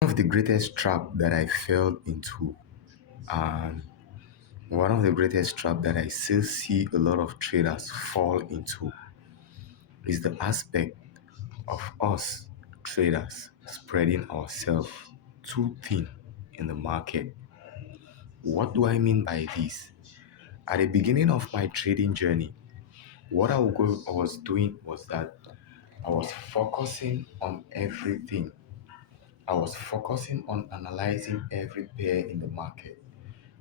One of the greatest trap that I fell into, and one of the greatest trap that I still see a lot of traders fall into, is the aspect of us traders spreading ourselves too thin in the market. What do I mean by this? At the beginning of my trading journey, what I was doing was that I was focusing on everything. I was focusing on analyzing every pair in the market.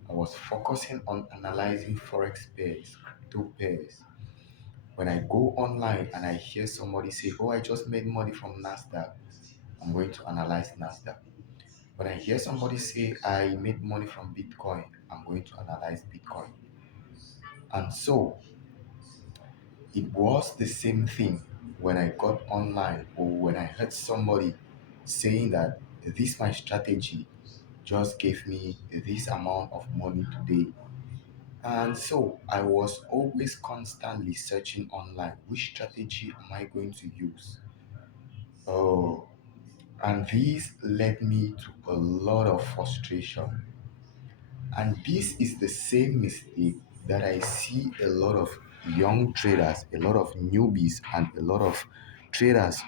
I was focusing on analyzing Forex pairs, crypto pairs. When I go online and I hear somebody say, "Oh, I just made money from NASDAQ," I'm going to analyze NASDAQ. When I hear somebody say, "I made money from Bitcoin," I'm going to analyze Bitcoin. And so it was the same thing when I got online or when I heard somebody saying that this my strategy just gave me this amount of money today. And so I was always constantly searching online, which strategy am I going to use? Oh, and this led me to a lot of frustration. And this is the same mistake that I see a lot of young traders, a lot of newbies, and a lot of traders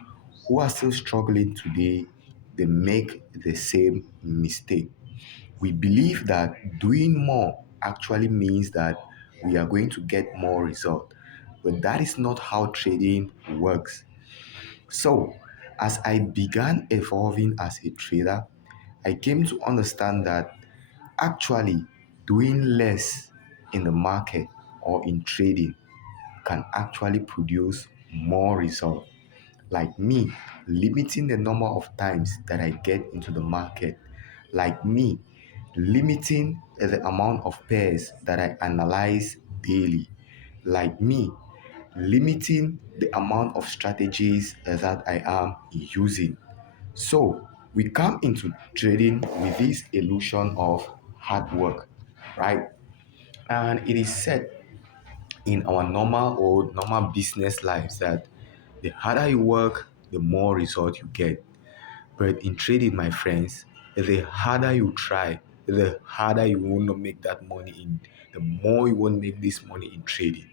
who are still struggling today. They make the same mistake. We believe that doing more actually means that we are going to get more result. But that is not how trading works. So, as I began evolving as a trader, I came to understand that actually doing less in the market or in trading can actually produce more result. Like me, limiting the number of times that I get into the market, like me, limiting the amount of pairs that I analyze daily, like me, limiting the amount of strategies that I am using. So we come into trading with this illusion of hard work, right? And it is said in our normal business lives that the harder you work, the more result you get. But in trading, my friends, the harder you try, the harder you want to make that money in, the more you want to make this money in trading.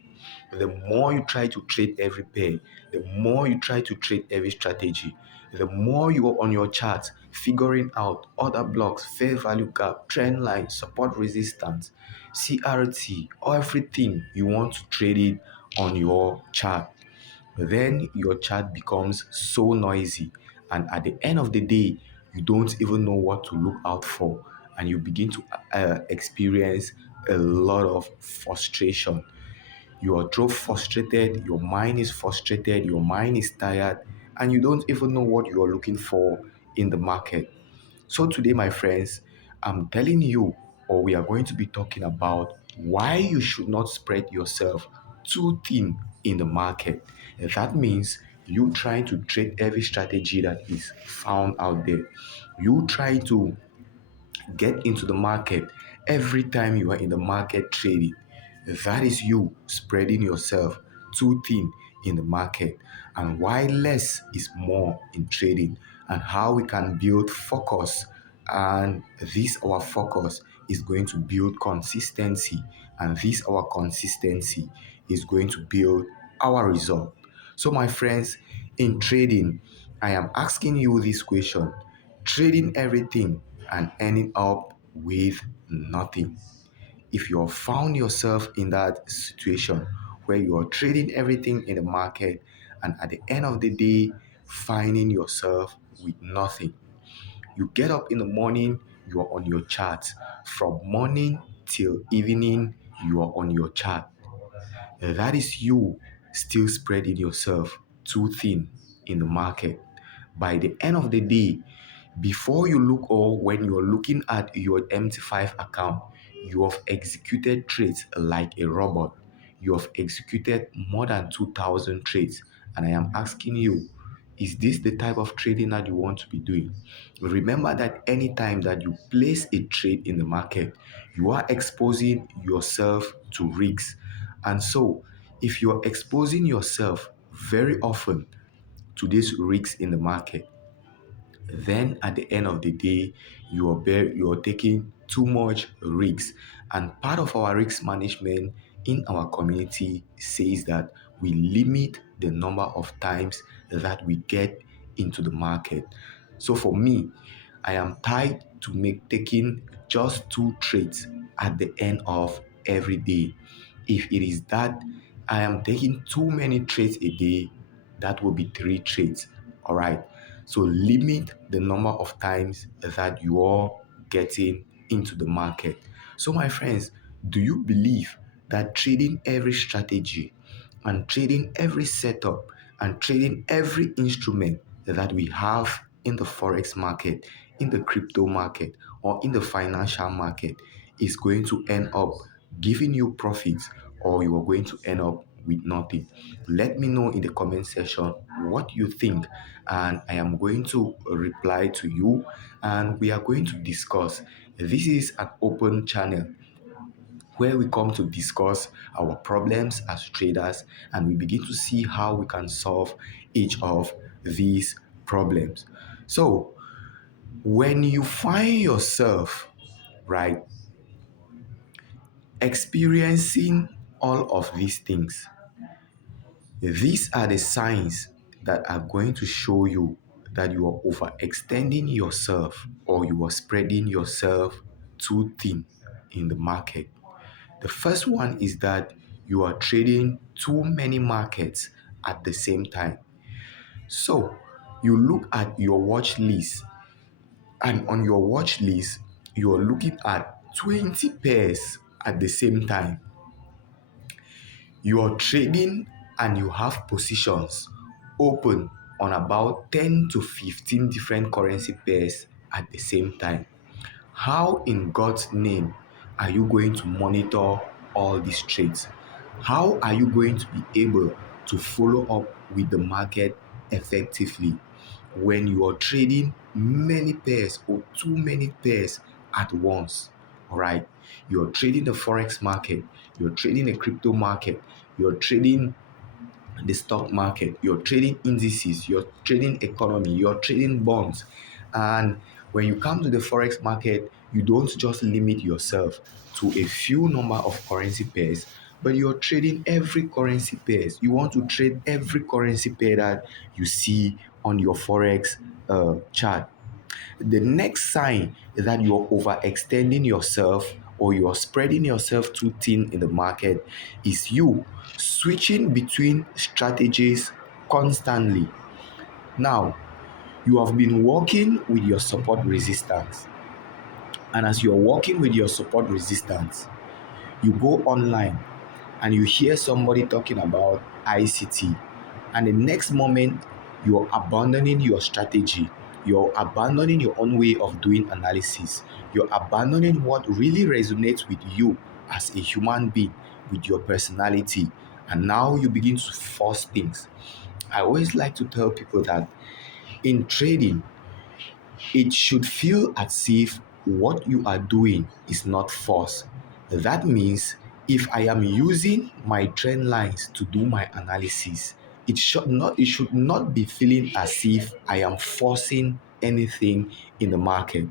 The more you try to trade every pair, the more you try to trade every strategy, the more you are on your chart figuring out other blocks, fair value gap, trend line, support resistance, CRT, everything you want to trade it on your chart. Then your chart becomes so noisy, and at the end of the day, you don't even know what to look out for, and you begin to experience a lot of frustration. You are so frustrated, your mind is frustrated, your mind is tired, and you don't even know what you are looking for in the market. So, today, my friends, I'm telling you, or we are going to be talking about why you should not spread yourself too thin in the market. And that means you trying to trade every strategy that is found out there. You try to get into the market every time you are in the market trading. That is you spreading yourself too thin in the market. And why less is more in trading, and how we can build focus. And this our focus is going to build consistency, and this our consistency is going to build our result. So, my friends, in trading, I am asking you this question: trading everything and ending up with nothing. If you have found yourself in that situation where you are trading everything in the market and at the end of the day finding yourself with nothing, you get up in the morning, you are on your chart. From morning till evening, you are on your chart. That is you still spreading yourself too thin in the market. By the end of the day, before you look, or when you're looking at your MT5 account, you have executed trades like a robot. You have executed more than 2,000 trades. And I am asking you, is this the type of trading that you want to be doing? Remember that anytime that you place a trade in the market, you are exposing yourself to risks. And so, if you're exposing yourself very often to these risks in the market, then at the end of the day you are taking too much risks. And part of our risk management in our community says that we limit the number of times that we get into the market. So for me, I am tied to make taking just two trades at the end of every day. If it is that I am taking too many trades a day, that will be three trades. All right. So limit the number of times that you are getting into the market. So, my friends, do you believe that trading every strategy and trading every setup and trading every instrument that we have in the forex market, in the crypto market, or in the financial market is going to end up giving you profits, or you are going to end up with nothing? Let me know in the comment section what you think, and I am going to reply to you, and we are going to discuss. This is an open channel where we come to discuss our problems as traders, and we begin to see how we can solve each of these problems. So, when you find yourself, right, experiencing all of these things, these are the signs that are going to show you that you are overextending yourself, or you are spreading yourself too thin in the market. The first one is that you are trading too many markets at the same time. So you look at your watch list, and on your watch list, you are looking at 20 pairs at the same time. You are trading and you have positions open on about 10 to 15 different currency pairs at the same time. How in God's name are you going to monitor all these trades? How are you going to be able to follow up with the market effectively when you are trading many pairs or too many pairs at once? All right. You're trading the forex market, you're trading the crypto market, you're trading the stock market, you're trading indices, you're trading economy, you're trading bonds. And when you come to the forex market, you don't just limit yourself to a few number of currency pairs, but you're trading every currency pairs. You want to trade every currency pair that you see on your forex chart. The next sign that you're overextending yourself, or you're spreading yourself too thin in the market, is you switching between strategies constantly. Now, you have been working with your support resistance, and as you're working with your support resistance, you go online and you hear somebody talking about ICT, and the next moment you're abandoning your strategy, you're abandoning your own way of doing analysis, you're abandoning what really resonates with you as a human being, with your personality, and now you begin to force things. I always like to tell people that in trading, it should feel as if what you are doing is not force. That means if I am using my trend lines to do my analysis, it should not be feeling as if I am forcing anything in the market.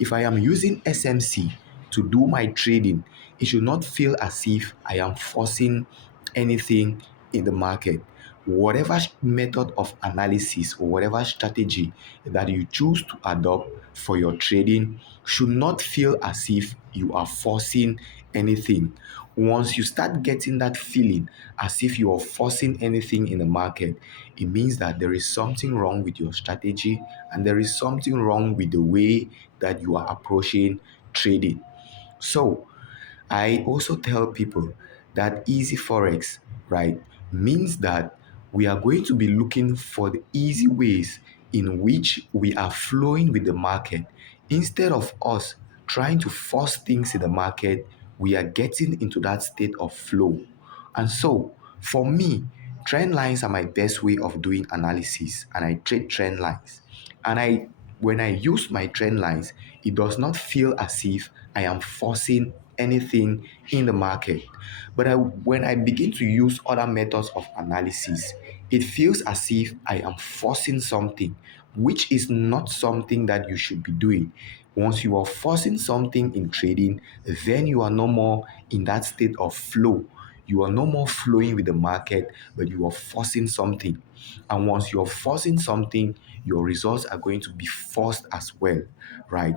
If I am using SMC to do my trading, it should not feel as if I am forcing anything in the market. Whatever method of analysis or whatever strategy that you choose to adopt for your trading should not feel as if you are forcing anything. Once you start getting that feeling as if you are forcing anything in the market, it means that there is something wrong with your strategy, and there is something wrong with the way that you are approaching trading. So, I also tell people that easy forex, right, means that we are going to be looking for the easy ways in which we are flowing with the market. Instead of us trying to force things in the market, we are getting into that state of flow. And so, for me, trend lines are my best way of doing analysis, and I trade trend lines. And when I use my trend lines, it does not feel as if I am forcing anything in the market. But when I begin to use other methods of analysis, it feels as if I am forcing something. which is not something that you should be doing. Once you are forcing something in trading, then you are no more in that state of flow. You are no more flowing with the market, but you are forcing something. And once you're forcing something, your results are going to be forced as well, right?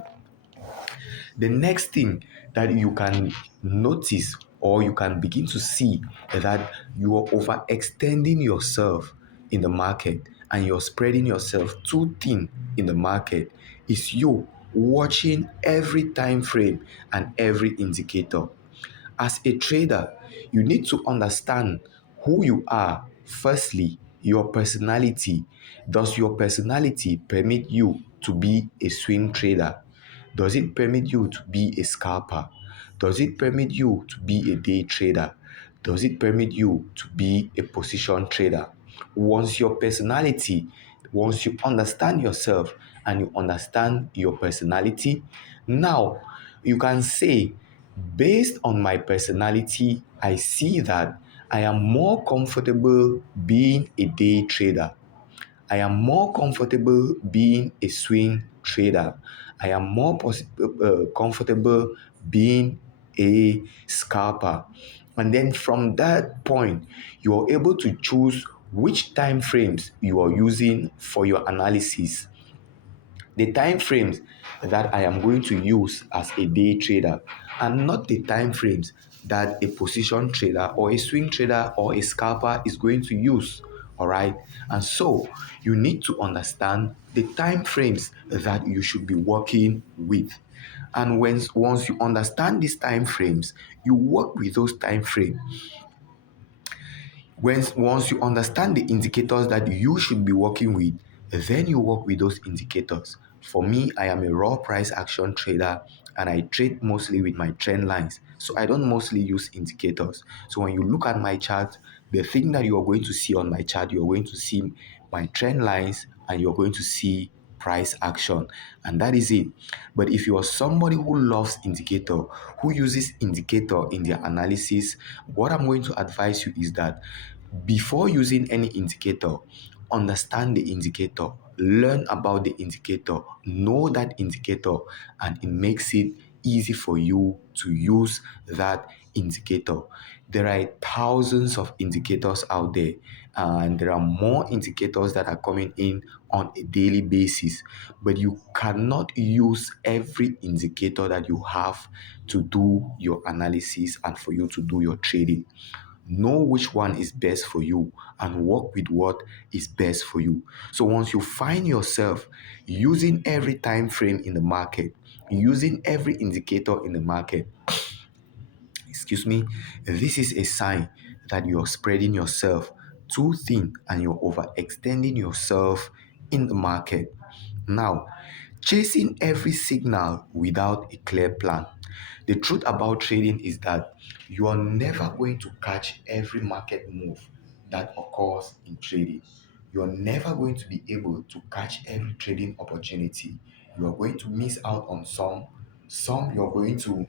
The next thing that you can notice or you can begin to see that you are overextending yourself in the market and you're spreading yourself too thin in the market is you watching every time frame and every indicator. As a trader, you need to understand who you are. Firstly, your personality. Does your personality permit you to be a swing trader? Does it permit you to be a scalper? Does it permit you to be a day trader? Does it permit you to be a position trader? Once your personality, once you understand yourself and you understand your personality, now you can say, based on my personality, I see that I am more comfortable being a day trader. I am more comfortable being a swing trader. I am more comfortable being a scalper. And then from that point, you are able to choose which time frames you are using for your analysis. The time frames that I am going to use as a day trader and not the time frames that a position trader or a swing trader or a scalper is going to use. All right. And so you need to understand the time frames that you should be working with. And once you understand these time frames, you work with those time frames. Once you understand the indicators that you should be working with, then you work with those indicators. For me, I am a raw price action trader and I trade mostly with my trend lines. So I don't mostly use indicators. So when you look at my chart, the thing that you are going to see on my chart, you're going to see my trend lines and you're going to see price action, and that is it. But if you are somebody who loves indicator, who uses indicator in their analysis, what I'm going to advise you is that before using any indicator, understand the indicator, learn about the indicator, know that indicator, and it makes it easy for you to use that indicator. There are thousands of indicators out there, and there are more indicators that are coming in on a daily basis. But you cannot use every indicator that you have to do your analysis and for you to do your trading. Know which one is best for you and work with what is best for you. So once you find yourself using every time frame in the market, using every indicator in the market, excuse me, this is a sign that you're spreading yourself too thin and you're overextending yourself in the market. Now, chasing every signal without a clear plan. The truth about trading is that you are never going to catch every market move that occurs in trading. You are never going to be able to catch every trading opportunity. You are going to miss out on some. You're going to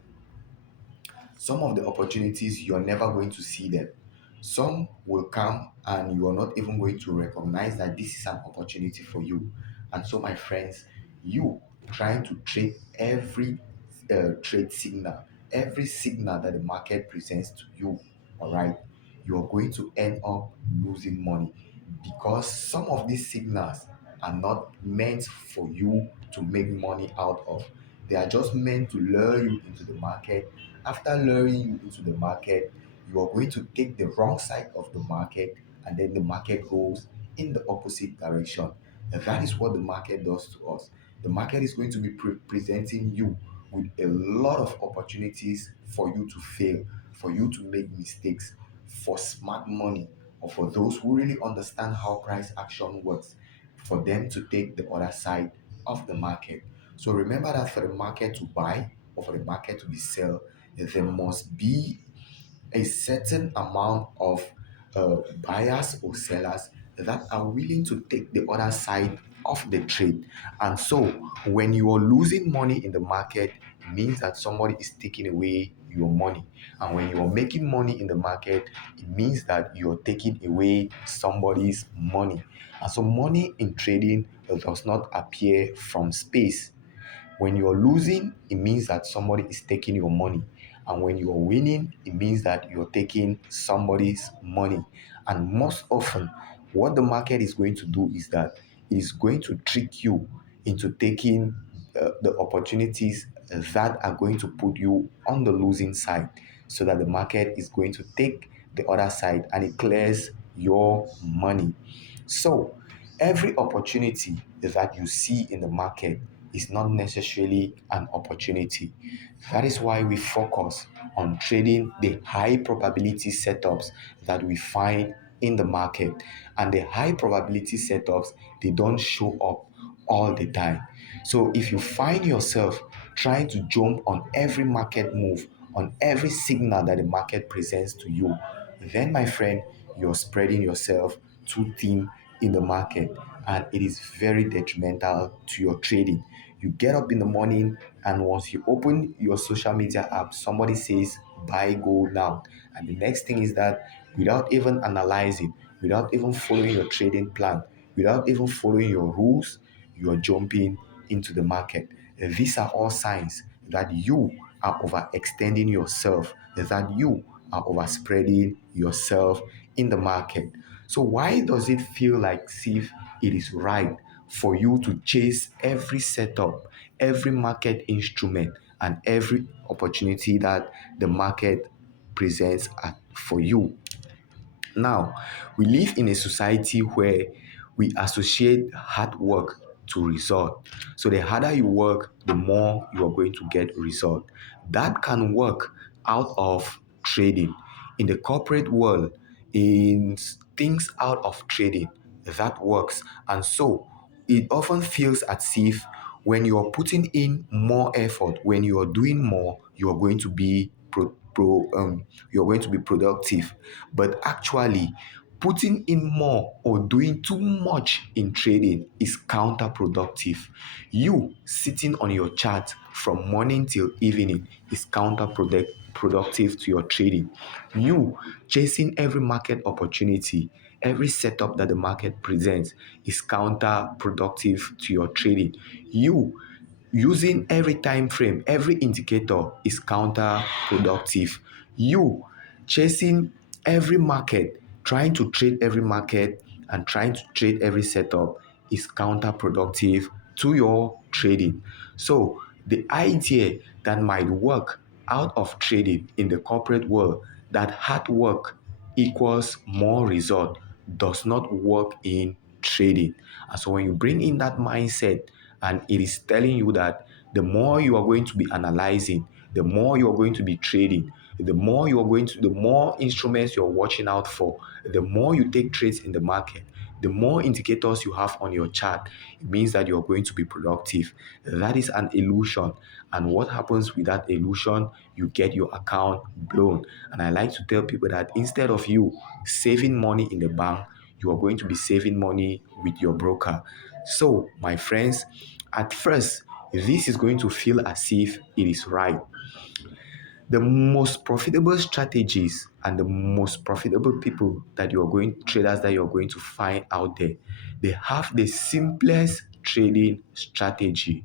some of the opportunities, you're never going to see them. Some will come and you are not even going to recognize that this is an opportunity for you. And so, my friends, you trying to trade every trade signal, every signal that the market presents to you, all right, you are going to end up losing money because some of these signals are not meant for you to make money out of. They are just meant to lure you into the market. After luring you into the market, you are going to take the wrong side of the market, and then the market goes in the opposite direction. And that is what the market does to us. The market is going to be presenting you with a lot of opportunities for you to fail, for you to make mistakes, for smart money, or for those who really understand how price action works, for them to take the other side of the market. So remember that for the market to buy or for the market to be sell, there must be a certain amount of buyers or sellers that are willing to take the other side of the trade. And so when you are losing money in the market, it means that somebody is taking away your money. And when you are making money in the market, it means that you're taking away somebody's money. And so money in trading does not appear from space. When you're losing, it means that somebody is taking your money. And when you're winning, it means that you're taking somebody's money. And most often, what the market is going to do is that it is going to trick you into taking the opportunities that are going to put you on the losing side, so that the market is going to take the other side and it clears your money. So, every opportunity that you see in the market is not necessarily an opportunity. That is why we focus on trading the high probability setups that we find in the market. And the high probability setups, they don't show up all the time. So if you find yourself trying to jump on every market move, on every signal that the market presents to you, then my friend, you're spreading yourself too thin in the market, and it is very detrimental to your trading. You get up in the morning, and once you open your social media app, somebody says buy gold now, and the next thing is that without even analyzing, without even following your trading plan, without even following your rules, you are jumping into the market. These are all signs that you are overextending yourself, that you are overspreading yourself in the market. So why does it feel like if it is right for you to chase every setup, every market instrument, and every opportunity that the market presents for you? Now, we live in a society where we associate hard work to result. So the harder you work, the more you are going to get result. That can work out of trading. In the corporate world, in things out of trading, that works. And so it often feels as if when you are putting in more effort, when you are doing more, you are going to be you're going to be productive. But actually, putting in more or doing too much in trading is counterproductive. You sitting on your chart from morning till evening is counterproductive to your trading. You chasing every market opportunity, every setup that the market presents is counterproductive to your trading. You using every time frame, every indicator is counterproductive. You chasing every market, trying to trade every market and trying to trade every setup is counterproductive to your trading. So the idea that might work out of trading in the corporate world, that hard work equals more result, does not work in trading. And so when you bring in that mindset, and it is telling you that the more you are going to be analyzing, the more you are going to be trading, the more instruments you're watching out for, the more you take trades in the market, the more indicators you have on your chart, it means that you're going to be productive. That is an illusion. And what happens with that illusion? You get your account blown. And I like to tell people that instead of you saving money in the bank, you are going to be saving money with your broker. So, my friends, at first, this is going to feel as if it is right. The most profitable strategies and the most profitable people that you're going traders that you're going to find out there, they have the simplest trading strategy,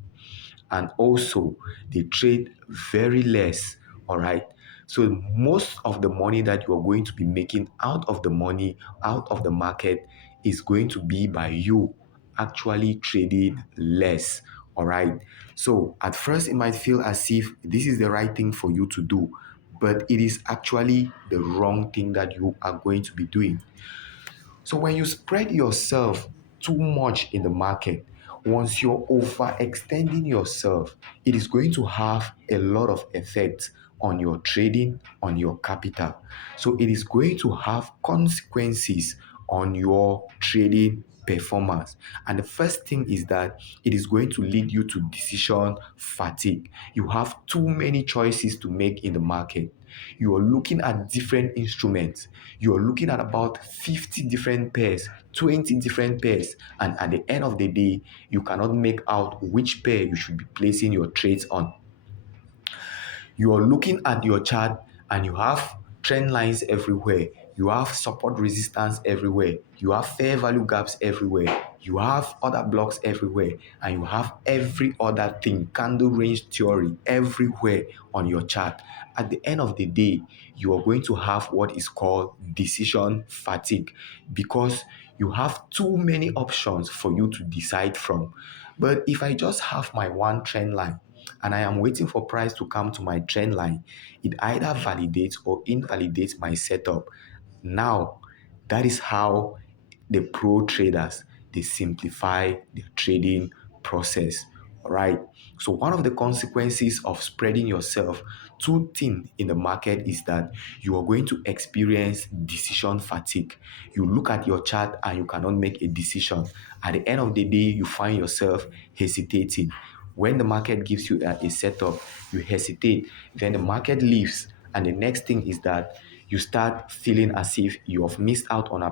and also they trade very less. All right, so most of the money that you are going to be making out of the money out of the market is going to be by you actually trading less. All right, so at first it might feel as if this is the right thing for you to do, but it is actually the wrong thing that you are going to be doing. So when you spread yourself too much in the market, once you're overextending yourself, it is going to have a lot of effects on your trading, on your capital. So it is going to have consequences on your trading performance. And the first thing is that it is going to lead you to decision fatigue. You have too many choices to make in the market. You are looking at different instruments. You are looking at about 50 different pairs, 20 different pairs, and at the end of the day, you cannot make out which pair you should be placing your trades on. You are looking at your chart and you have trend lines everywhere. You have support resistance everywhere. You have fair value gaps everywhere. you have other blocks everywhere, and you have every other thing, candle range theory everywhere on your chart. At the end of the day, you are going to have what is called decision fatigue, because you have too many options for you to decide from. But if I just have my one trend line and I am waiting for price to come to my trend line, it either validates or invalidates my setup. Now, that is how the pro traders, they simplify the trading process. All right. So one of the consequences of spreading yourself too thin in the market is that you are going to experience decision fatigue. You look at your chart and you cannot make a decision. At the end of the day, you find yourself hesitating. When the market gives you a setup, you hesitate. Then the market leaves, and the next thing is that you start feeling as if you have missed out on a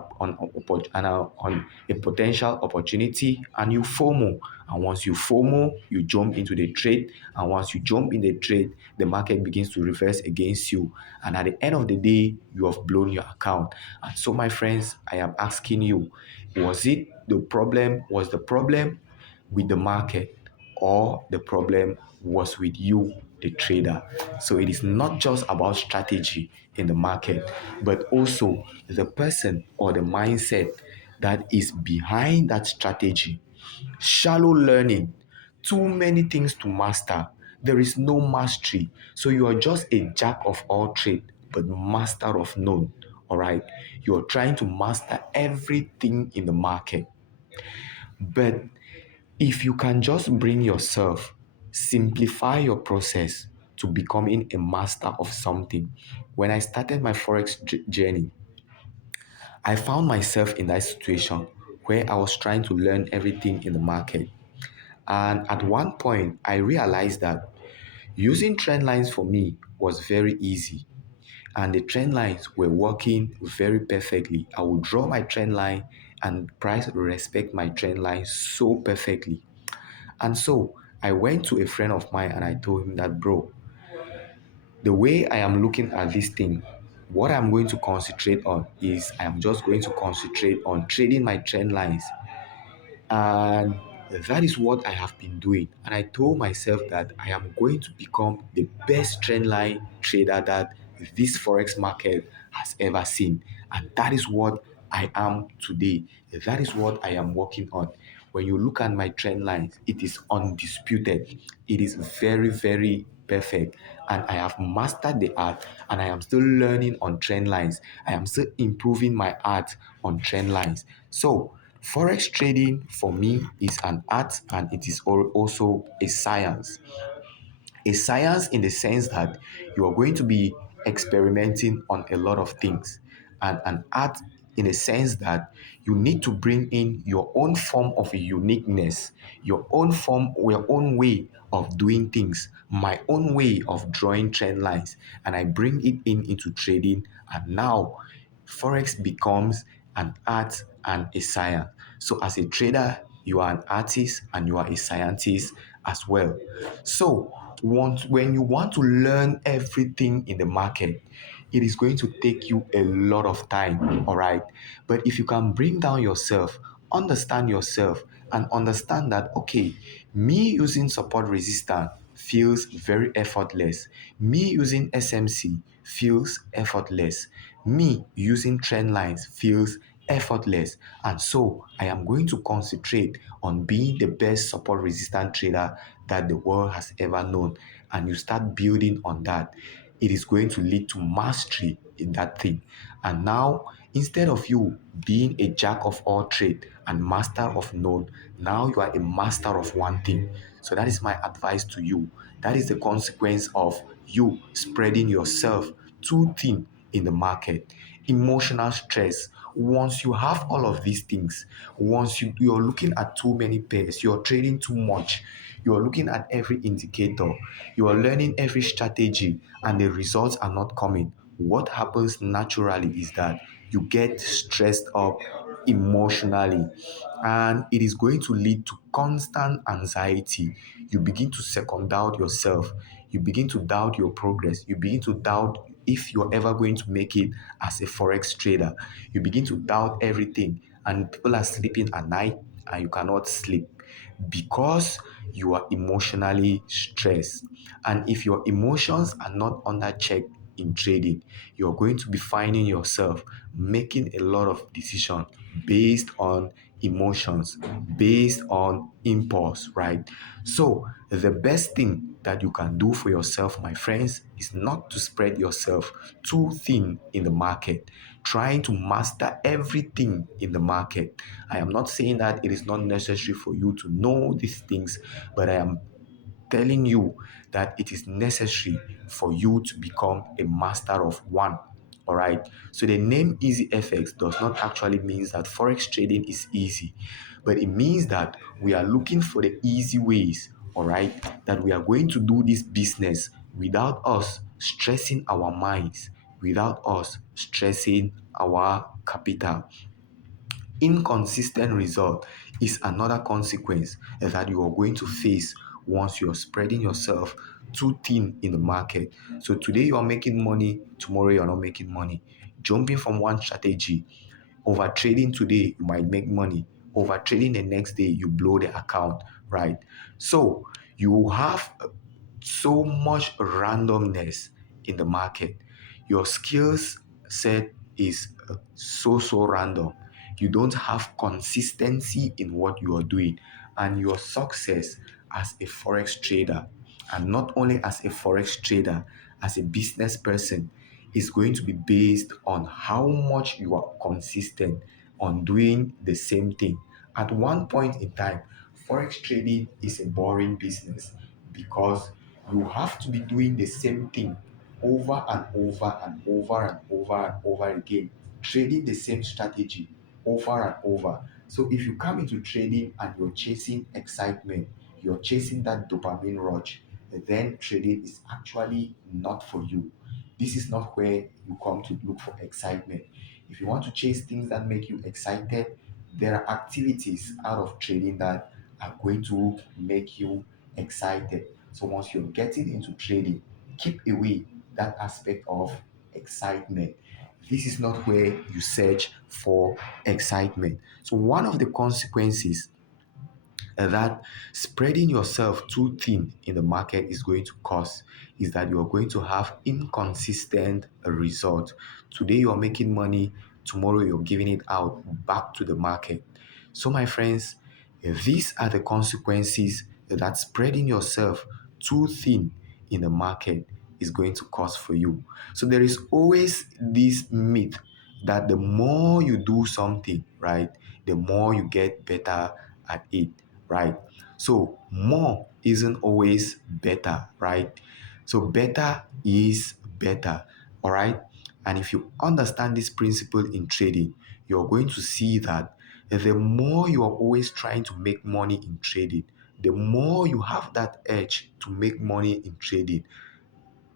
potential opportunity, and you FOMO. And once you FOMO, you jump into the trade. And once you jump in the trade, the market begins to reverse against you. And at the end of the day, you have blown your account. And so, my friends, I am asking you, was the problem with the market, or the problem was with you, the trader? So it is not just about strategy in the market, but also the person or the mindset that is behind that strategy. Shallow learning, too many things to master. There is no mastery. So you are just a jack of all trade, but master of none. All right. You're trying to master everything in the market. But if you can just bring yourself, simplify your process to becoming a master of something. When I started my Forex journey, I found myself in that situation where I was trying to learn everything in the market. And at one point, I realized that using trend lines for me was very easy. And the trend lines were working very perfectly. I would draw my trend line, and price would respect my trend line so perfectly. And so I went to a friend of mine and I told him that, bro, the way I am looking at this thing, what I'm going to concentrate on is I am just going to concentrate on trading my trend lines. And that is what I have been doing. And I told myself that I am going to become the best trend line trader that this Forex market has ever seen. And that is what I am today. That is what I am working on. When you look at my trend lines, it is undisputed. It is very, very perfect. And I have mastered the art, and I am still learning on trend lines. I am still improving my art on trend lines. So, Forex trading for me is an art, and it is also a science. A science in the sense that you are going to be experimenting on a lot of things, and an art in the sense that you need to bring in your own form of uniqueness, your own form, your own way of doing things, my own way of drawing trend lines, and I bring it in into trading. And now Forex becomes an art and a science. So, as a trader, you are an artist and you are a scientist as well. So, when you want to learn everything in the market, it is going to take you a lot of time, all right? But if you can bring down yourself, understand yourself, and understand that, okay, me using support resistance feels very effortless. Me using SMC feels effortless. Me using trend lines feels effortless. And so I am going to concentrate on being the best support resistant trader that the world has ever known. And you start building on that. It is going to lead to mastery in that thing. And now, instead of you being a jack of all trade and master of none, now you are a master of one thing. So that is my advice to you. That is the consequence of you spreading yourself too thin in the market. Emotional stress. Once you have all of these things, once you're looking at too many pairs, you're trading too much, you're looking at every indicator, you are learning every strategy, and the results are not coming, what happens naturally is that you get stressed up emotionally, and it is going to lead to constant anxiety. You begin to second doubt yourself, you begin to doubt your progress, you begin to doubt if you're ever going to make it as a forex trader. You begin to doubt everything, and people are sleeping at night, and you cannot sleep because you are emotionally stressed. And if your emotions are not under check in trading, you're going to be finding yourself making a lot of decisions based on emotions, based on impulse, right? So, the best thing that you can do for yourself, my friends, is not to spread yourself too thin in the market, trying to master everything in the market. I am not saying that it is not necessary for you to know these things, but I am telling you that it is necessary for you to become a master of one. All right. So the name Easy FX does not actually mean that Forex trading is easy, but it means that we are looking for the easy ways. All right. That we are going to do this business without us stressing our minds, without us stressing our capital. Inconsistent result is another consequence that you are going to face once you're spreading yourself too thin in the market. So today you are making money, tomorrow you're not making money. Jumping from one strategy, over trading today, you might make money. Over trading the next day, you blow the account, right? So you have so much randomness in the market. Your skills set is so random. You don't have consistency in what you are doing, and your success as a forex trader, and not only as a forex trader, as a business person, is going to be based on how much you are consistent on doing the same thing. At one point in time, forex trading is a boring business because you have to be doing the same thing over and over and over and over and over again, trading the same strategy over and over. So if you come into trading and you're chasing excitement, you're chasing that dopamine rush, then trading is actually not for you. This is not where you come to look for excitement. If you want to chase things that make you excited, there are activities out of trading that are going to make you excited. So once you're getting into trading, keep away that aspect of excitement. This is not where you search for excitement. So one of the consequences that spreading yourself too thin in the market is going to cause is that you're going to have inconsistent result. Today you're making money, tomorrow you're giving it out back to the market. So my friends, these are the consequences that spreading yourself too thin in the market is going to cause for you. So there is always this myth that the more you do something, right, the more you get better at it, right? So more isn't always better, right? So better is better, all right? And if you understand this principle in trading, you're going to see that the more you are always trying to make money in trading, the more you have that edge to make money in trading,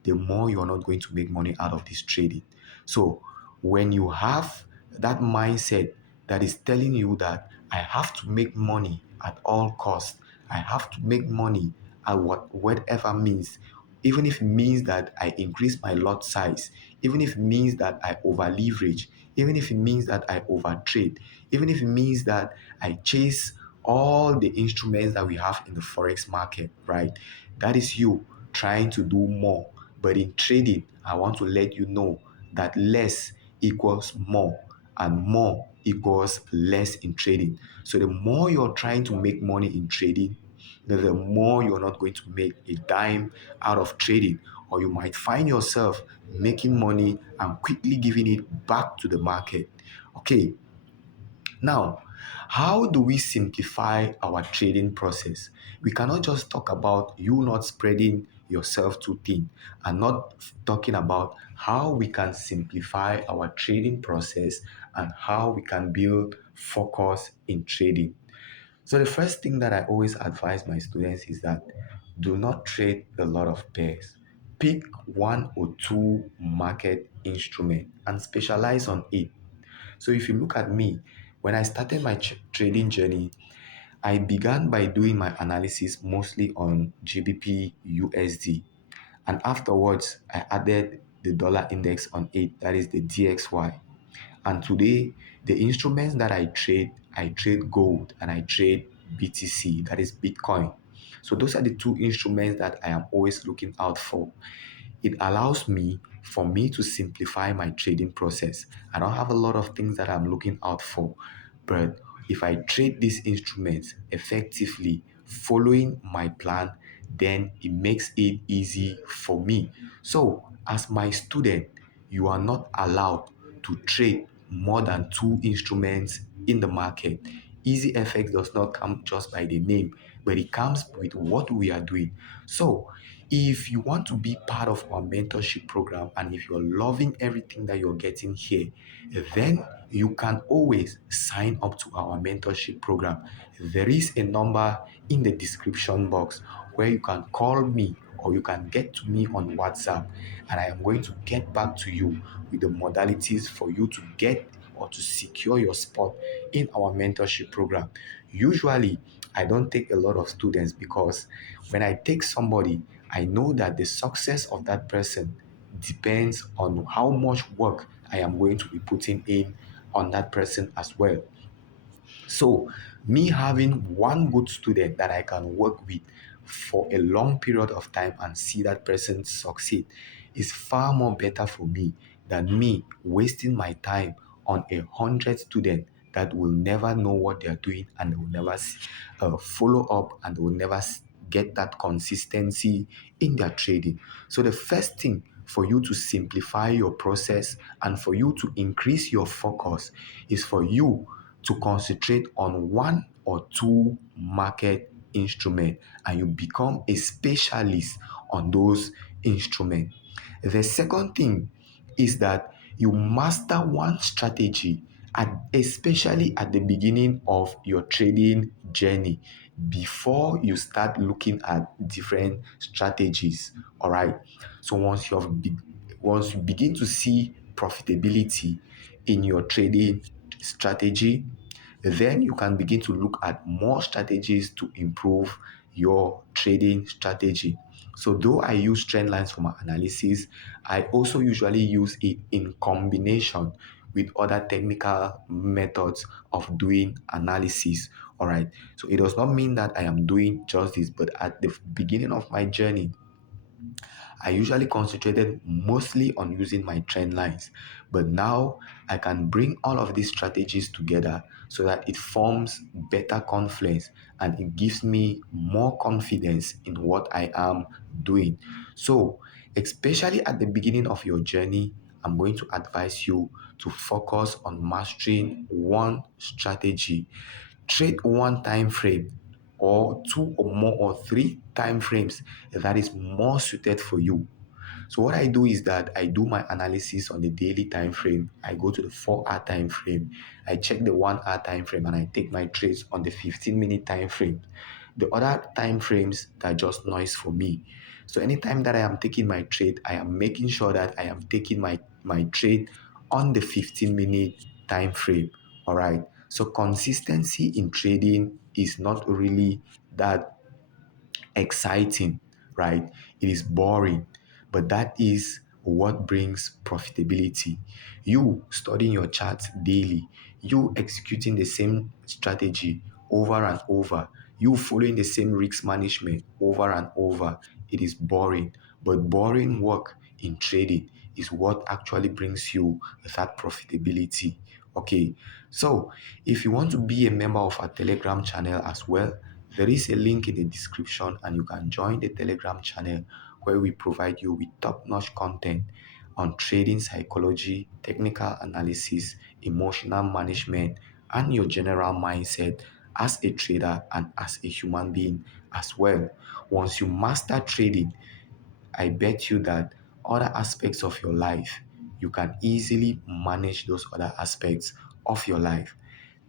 the more you're not going to make money out of this trading. So when you have that mindset that is telling you that I have to make money at all costs, I have to make money at whatever means, even if it means that I increase my lot size, even if it means that I over leverage, even if it means that I over trade, even if it means that I chase all the instruments that we have in the forex market, right? That is you trying to do more. But in trading, I want to let you know that less equals more and more equals less in trading. So the more you're trying to make money in trading, the more you're not going to make a dime out of trading, or you might find yourself making money and quickly giving it back to the market. Okay, now, how do we simplify our trading process? We cannot just talk about you not spreading yourself too thin and not talking about how we can simplify our trading process and how we can build focus in trading. So, the first thing that I always advise my students is that do not trade a lot of pairs. Pick one or two market instrument and specialize on it. So if you look at me, when I started my trading journey, I began by doing my analysis mostly on GBP USD. And afterwards, I added the dollar index on it, that is the DXY. And today, the instruments that I trade I trade gold, and I trade BTC, that is Bitcoin. So those are the two instruments that I am always looking out for. It allows me for me to simplify my trading process. I don't have a lot of things that I'm looking out for, but if I trade these instruments effectively, following my plan, then it makes it easy for me. So, as my student, you are not allowed to trade more than two instruments in the market. Easy FX does not come just by the name, but it comes with what we are doing. So, if you want to be part of our mentorship program and if you're loving everything that you're getting here, then you can always sign up to our mentorship program. There is a number in the description box where you can call me or you can get to me on WhatsApp, and I am going to get back to you with the modalities for you to get or to secure your spot in our mentorship program. Usually, I don't take a lot of students because when I take somebody, I know that the success of that person depends on how much work I am going to be putting in on that person as well. So, me having one good student that I can work with for a long period of time and see that person succeed is far more better for me than me wasting my time on 100 students that will never know what they are doing, and they will never follow up, and they will never get that consistency in their trading. So, the first thing for you to simplify your process and for you to increase your focus is for you to concentrate on one or two market instruments, and you become a specialist on those instruments. The second thing is that you master one strategy, especially at the beginning of your trading journey, before you start looking at different strategies. All right. So once you begin to see profitability in your trading strategy, then you can begin to look at more strategies to improve your trading strategy. So, though I use trend lines for my analysis, I also usually use it in combination with other technical methods of doing analysis. All right. So, it does not mean that I am doing just this, but at the beginning of my journey, I usually concentrated mostly on using my trend lines, but now I can bring all of these strategies together so that it forms better confluence and it gives me more confidence in what I am doing. So, especially at the beginning of your journey, I'm going to advise you to focus on mastering one strategy. Trade one time frame or two or more or three time frames that is more suited for you. So what I do is that I do my analysis on the daily time frame. I go to the 4 hour time frame. I check the 1 hour time frame, and I take my trades on the 15-minute time frame. The other time frames are just noise for me. So anytime that I am taking my trade, I am making sure that I am taking my trade on the 15-minute time frame. All right. So consistency in trading is not really that exciting, right? It is boring, but that is what brings profitability. You studying your charts daily, you executing the same strategy over and over, you following the same risk management over and over. It is boring, but boring work in trading is what actually brings you that profitability. Okay, so if you want to be a member of our Telegram channel as well, there is a link in the description, and you can join the Telegram channel where we provide you with top-notch content on trading psychology, technical analysis, emotional management, and your general mindset as a trader and as a human being as well. Once you master trading, I bet you that other aspects of your life, you can easily manage those other aspects of your life.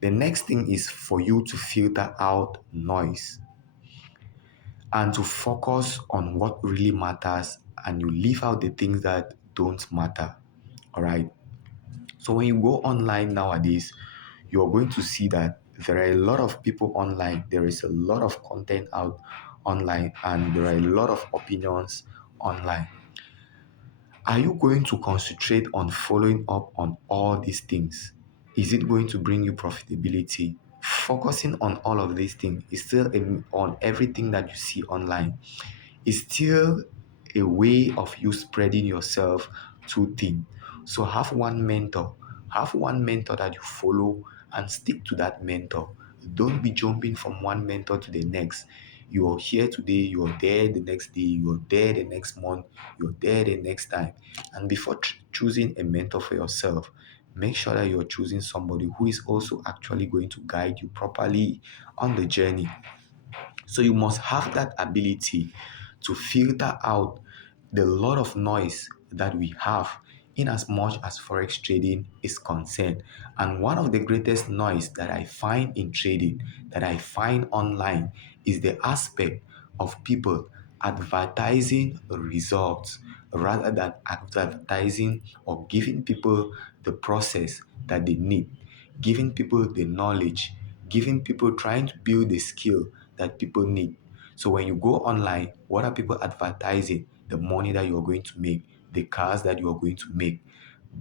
The next thing is for you to filter out noise and to focus on what really matters, and you leave out the things that don't matter. All right. So when you go online nowadays, you're going to see that there are a lot of people online, there is a lot of content out online, and there are a lot of opinions online. Are you going to concentrate on following up on all these things? Is it going to bring you profitability? focusing on all of these things is still on everything that you see online is still a way of you spreading yourself too thin. So have one mentor that you follow and stick to that mentor. Don't be jumping from one mentor to the next. You're here today, you're there the next day, you're there the next month, you're there the next time. And before choosing a mentor for yourself, make sure that you're choosing somebody who is also actually going to guide you properly on the journey. So you must have that ability to filter out the lot of noise that we have in as much as forex trading is concerned. And one of the greatest noise that I find in trading, that I find online, is the aspect of people advertising results rather than advertising or giving people the process that they need, giving people the knowledge, giving people trying to build the skill that people need. So when you go online, what are people advertising? The money that you're going to make, the cars that you're going to make.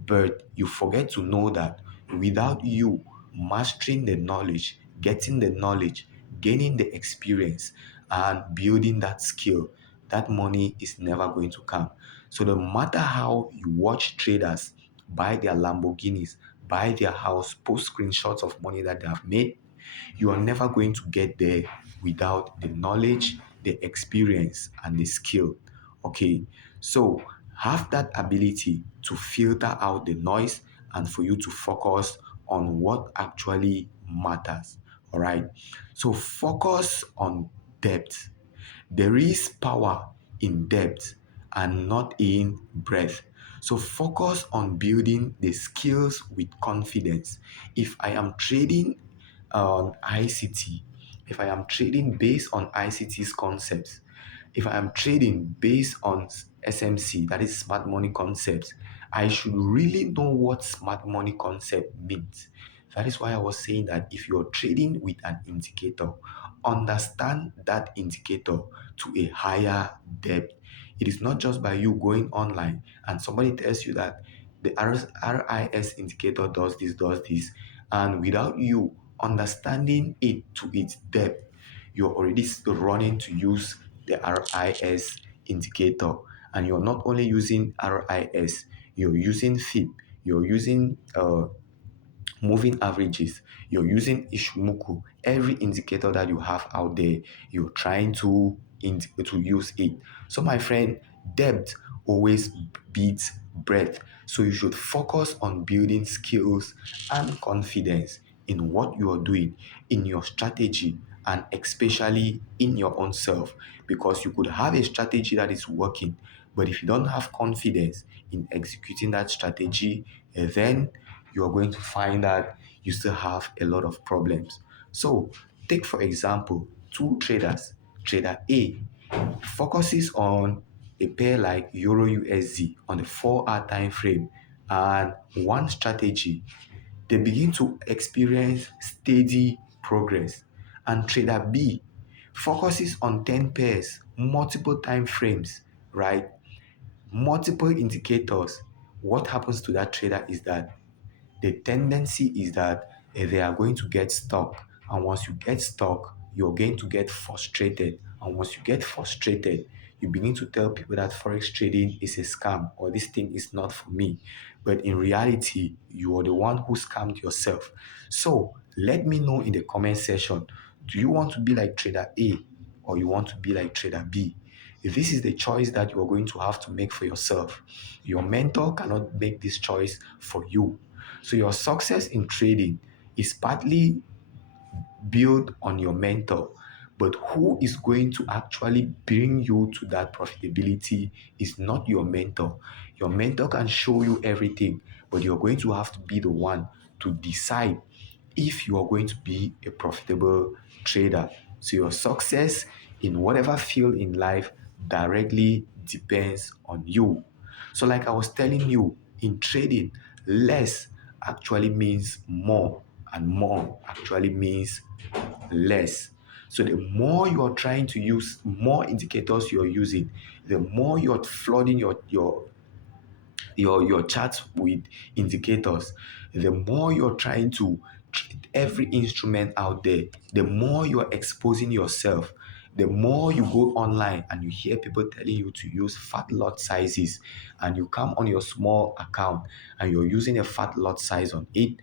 But you forget to know that without you mastering the knowledge, getting the knowledge, gaining the experience, and building that skill, that money is never going to come. So no matter how you watch traders buy their Lamborghinis, buy their house, post screenshots of money that they have made, you are never going to get there without the knowledge, the experience, and the skill. Okay, so have that ability to filter out the noise and for you to focus on what actually matters. All right, so focus on depth. There is power in depth and not in breadth. So focus on building the skills with confidence. If I am trading on ICT, if I am trading based on ICT's concepts, if I am trading based on SMC, that is smart money concepts, I should really know what smart money concept means. That is why I was saying that if you're trading with an indicator, understand that indicator to a higher depth. It is not just by you going online and somebody tells you that the RIS indicator does this, and without you understanding it to its depth, you're already running to use the RIS indicator. And you're not only using RIS, you're using FIB, you're using moving averages, you're using Ishimoku, every indicator that you have out there, you're trying to use it. So my friend, depth always beats breadth. So you should focus on building skills and confidence in what you are doing, in your strategy, and especially in your own self. Because you could have a strategy that is working, but if you don't have confidence in executing that strategy, then you are going to find that you still have a lot of problems. So, take for example, two traders. Trader A focuses on a pair like Euro USD on the 4-hour time frame and one strategy. They begin to experience steady progress. And trader B focuses on 10 pairs, multiple time frames, right? Multiple indicators. What happens to that trader is that the tendency is that they are going to get stuck. And once you get stuck, you're going to get frustrated. And once you get frustrated, you begin to tell people that forex trading is a scam or this thing is not for me. But in reality, you are the one who scammed yourself. So let me know in the comment section, do you want to be like trader A or you want to be like trader B? If this is the choice that you are going to have to make for yourself. Your mentor cannot make this choice for you. So your success in trading is partly built on your mentor, but who is going to actually bring you to that profitability is not your mentor. Your mentor can show you everything, but you're going to have to be the one to decide if you are going to be a profitable trader. So your success in whatever field in life directly depends on you. So like I was telling you, in trading, less actually means more and more actually means less. So the more you are trying to use, more indicators you're using, the more you're flooding your charts with indicators, the more you're trying to every instrument out there, the more you're exposing yourself, the more you go online and you hear people telling you to use fat lot sizes, and you come on your small account and you're using a fat lot size on it,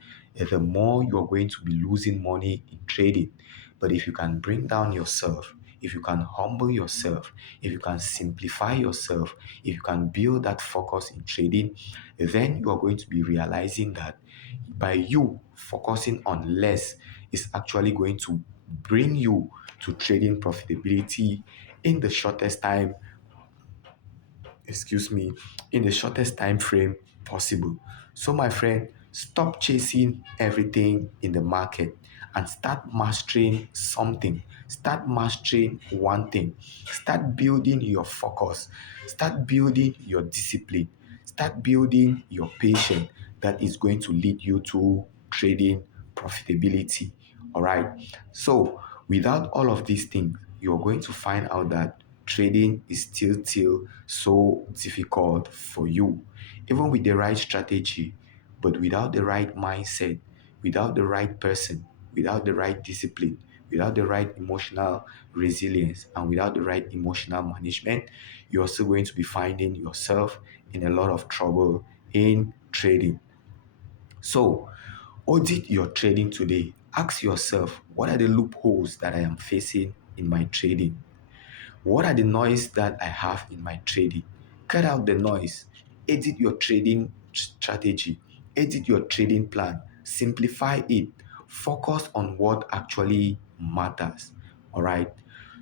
the more you're going to be losing money in trading. But if you can bring down yourself, if you can humble yourself, if you can simplify yourself, if you can build that focus in trading, then you are going to be realizing that by you focusing on less is actually going to bring you to trading profitability in the shortest time, excuse me, in the shortest time frame possible. So, my friend, stop chasing everything in the market and start mastering something. Start mastering one thing. Start building your focus. Start building your discipline. Start building your patience that is going to lead you to trading profitability. All right. So, without all of these things, you're going to find out that trading is still so difficult for you, even with the right strategy, but without the right mindset, without the right person, without the right discipline, without the right emotional resilience, and without the right emotional management, you're still going to be finding yourself in a lot of trouble in trading. So, audit your trading today. Ask yourself, what are the loopholes that I am facing in my trading? What are the noise that I have in my trading? Cut out the noise. Edit your trading strategy. Edit your trading plan. Simplify it. Focus on what actually matters. All right.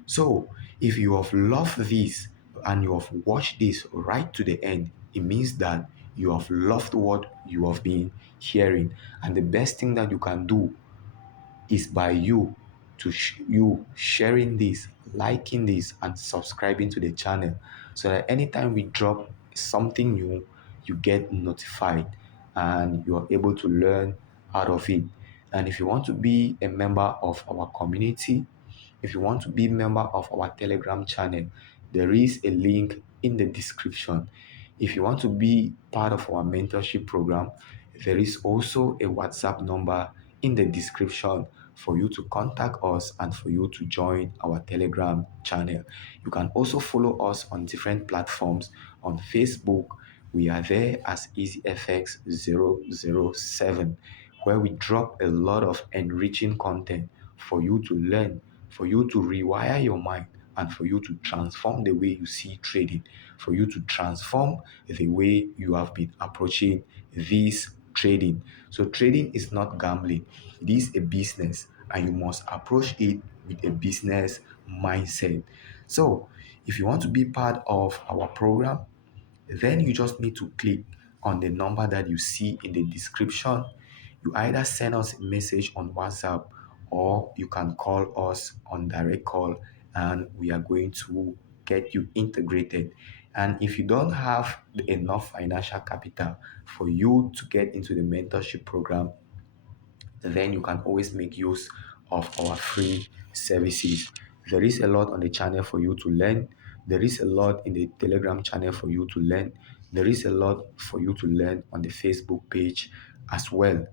So, if you have loved this and you have watched this right to the end, it means that you have loved what you have been hearing. And the best thing that you can do is by you sharing this, liking this, and subscribing to the channel, so that anytime we drop something new, you get notified and you are able to learn out of it. And if you want to be a member of our community, if you want to be a member of our Telegram channel, there is a link in the description. If you want to be part of our mentorship program, there is also a WhatsApp number in the description for you to contact us and for you to join our Telegram channel. You can also follow us on different platforms. On Facebook, we are there as EasyFX007, where we drop a lot of enriching content for you to learn, for you to rewire your mind, and for you to transform the way you see trading, for you to transform the way you have been approaching this trading. So, trading is not gambling, it is a business, and you must approach it with a business mindset. So, if you want to be part of our program, then you just need to click on the number that you see in the description. You either send us a message on WhatsApp, or you can call us on direct call, and we are going to get you integrated. And if you don't have enough financial capital for you to get into the mentorship program, then you can always make use of our free services. There is a lot on the channel for you to learn. There is a lot in the Telegram channel for you to learn. There is a lot for you to learn on the Facebook page as well.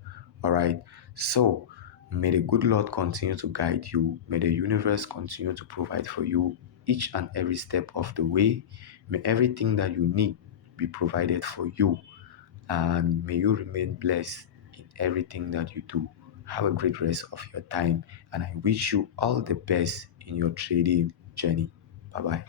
All right. So, may the good Lord continue to guide you. May the universe continue to provide for you each and every step of the way. May everything that you need be provided for you, and may you remain blessed in everything that you do. Have a great rest of your time, and I wish you all the best in your trading journey. Bye bye.